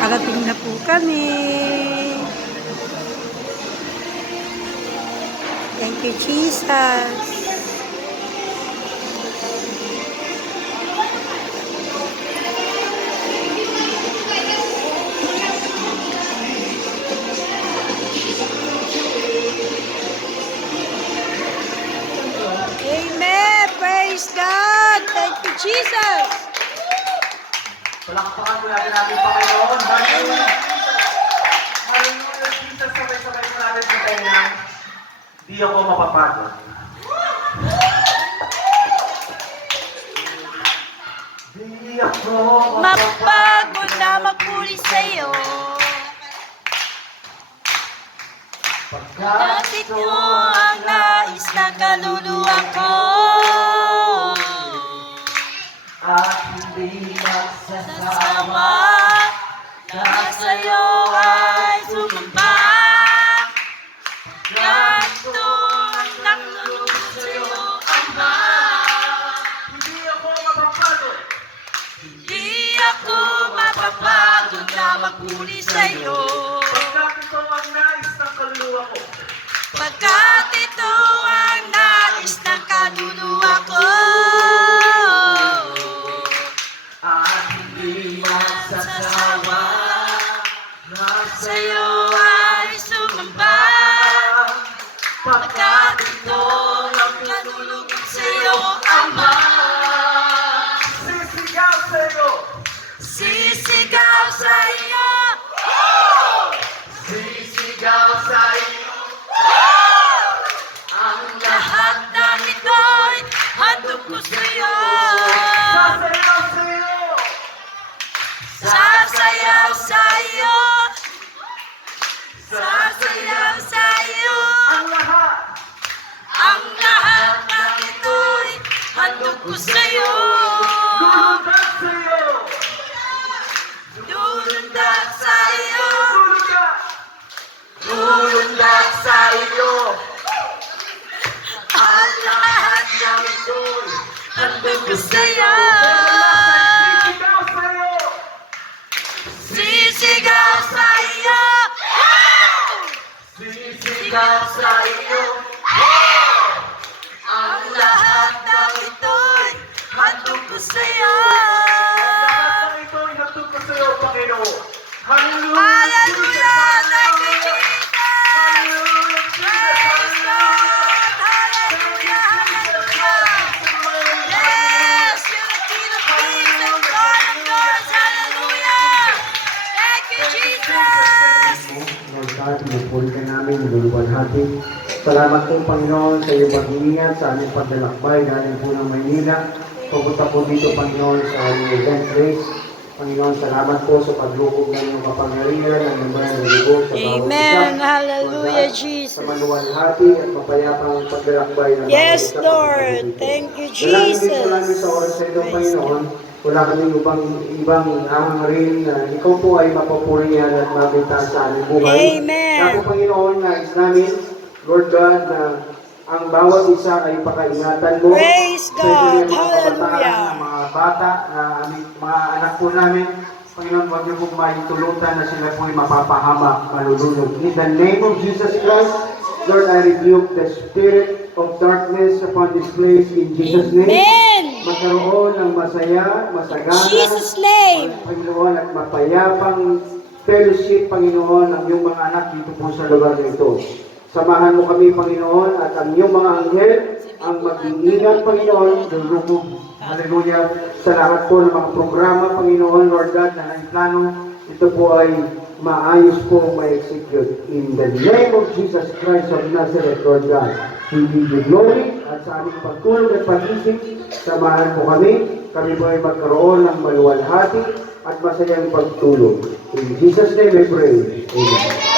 Nakarating na po kami. Thank you, Jesus. Amen. Praise God. Thank you, Jesus. Palakpakan po natin ating Panginoon. Hallelujah, Jesus. Hallelujah, Jesus. Sabay-sabay po natin sa kanya. Di ako mapapagod. Di ako Mapagod na magpuli sa'yo. Pagkat ito ang nais ng kaluluwa ko. at hindi magsasawa. Sasawa na sa'yo ay sumamba. Ganito ang naglulunod sa'yo, Ama. Hindi ako mapapagod. Hindi ako mapapagod na magpuli sa'yo. Pagkat ito ang nais ng kaluluwa ko. Pagkat ito ang nais ng kaluluwa ko. At hindi magsasawa na Sa'yo ay sumamba. Pagkat ito ang kalulugod sa'yo, Ama. sisigaw sa'yo. Sisigaw sa'yo. Sisigaw sa'yo. Ang lahat ng ito'y handog ko sa'yo. Sasayaw sa'yo. Sasayaw sa'yo. Sasayaw sa'yo. Ang lahat. Ang lahat ng ito'y handog ko sa'yo. Lulundag sa'yo. Lulundag sa'yo. Lulundag. Lulundag sa'yo. Ang lahat ng Ito'y handog ko sa'yo. sisigaw sa'yo. Sisigaw sa'yo. Sisigaw sa'yo. Ang lahat ng ito'y handog ko sa'yo. Lahat ng ito'y hatid ko sa'yo, Panginoon. Hallelujah! Hallelujah! Thank you, Jesus! Hallelujah! Praise God! Hallelujah! Hallelujah! Yes! You're the King of Kings and Lord of Lords! Hallelujah! Thank you, Jesus! Lord God, pinupuri ka namin, niluluwalhati. Salamat po, Panginoon, sa iyong pag-iingat, sa aming paglalakbay, galing po ng Maynila. Pupunta po dito, Panginoon, sa aming event race. Panginoon, salamat po sa paglukob ng iyong kapangyarihan, ng naman ng lubog sa bawat Amen. isa. Hallelujah, Lord God, Jesus. Sa maluwalhati at mapayapang paglalakbay ng Yes, bawat isa. Lord. Thank you, Dalangin din po namin Jesus. sa oras sa ito, Praise Panginoon. Wala kaming ibang hangarin na ikaw po ay mapupurihan at mabigtas sa aming buhay. Amen. Ako, Panginoon, nais namin, Lord God, na ang bawat isa ay pakaingatan mo. Praise God. Especially ang mga kabataan, Hallelujah. ang mga bata, na aming mga anak po namin. Panginoon, huwag niyo pong maitulutan na sila po ay mapapahamak, malulunod. In the name of Jesus Christ, Lord, I rebuke the spirit of darkness upon this place in Jesus' name. Amen. Magkaroon ng masaya, masagana, Jesus' name. Panginoon, at mapayapang fellowship, Panginoon, ang iyong mga anak dito po sa lugar na ito. Samahan mo kami, Panginoon, at ang iyong mga anghel ang mag-iingat, Panginoon, lulubog. Hallelujah. Sa lahat po ng mga programa, Panginoon, Lord God, na naiplano, ito po ay maayos po ma-execute. In the name of Jesus Christ of Nazareth, Lord God, we give you glory at sa aming pagtulong at pag-isip, samahan po kami. Kami po ay magkaroon ng maluwalhati at masayang pagtulong. In Jesus' name we pray. Amen.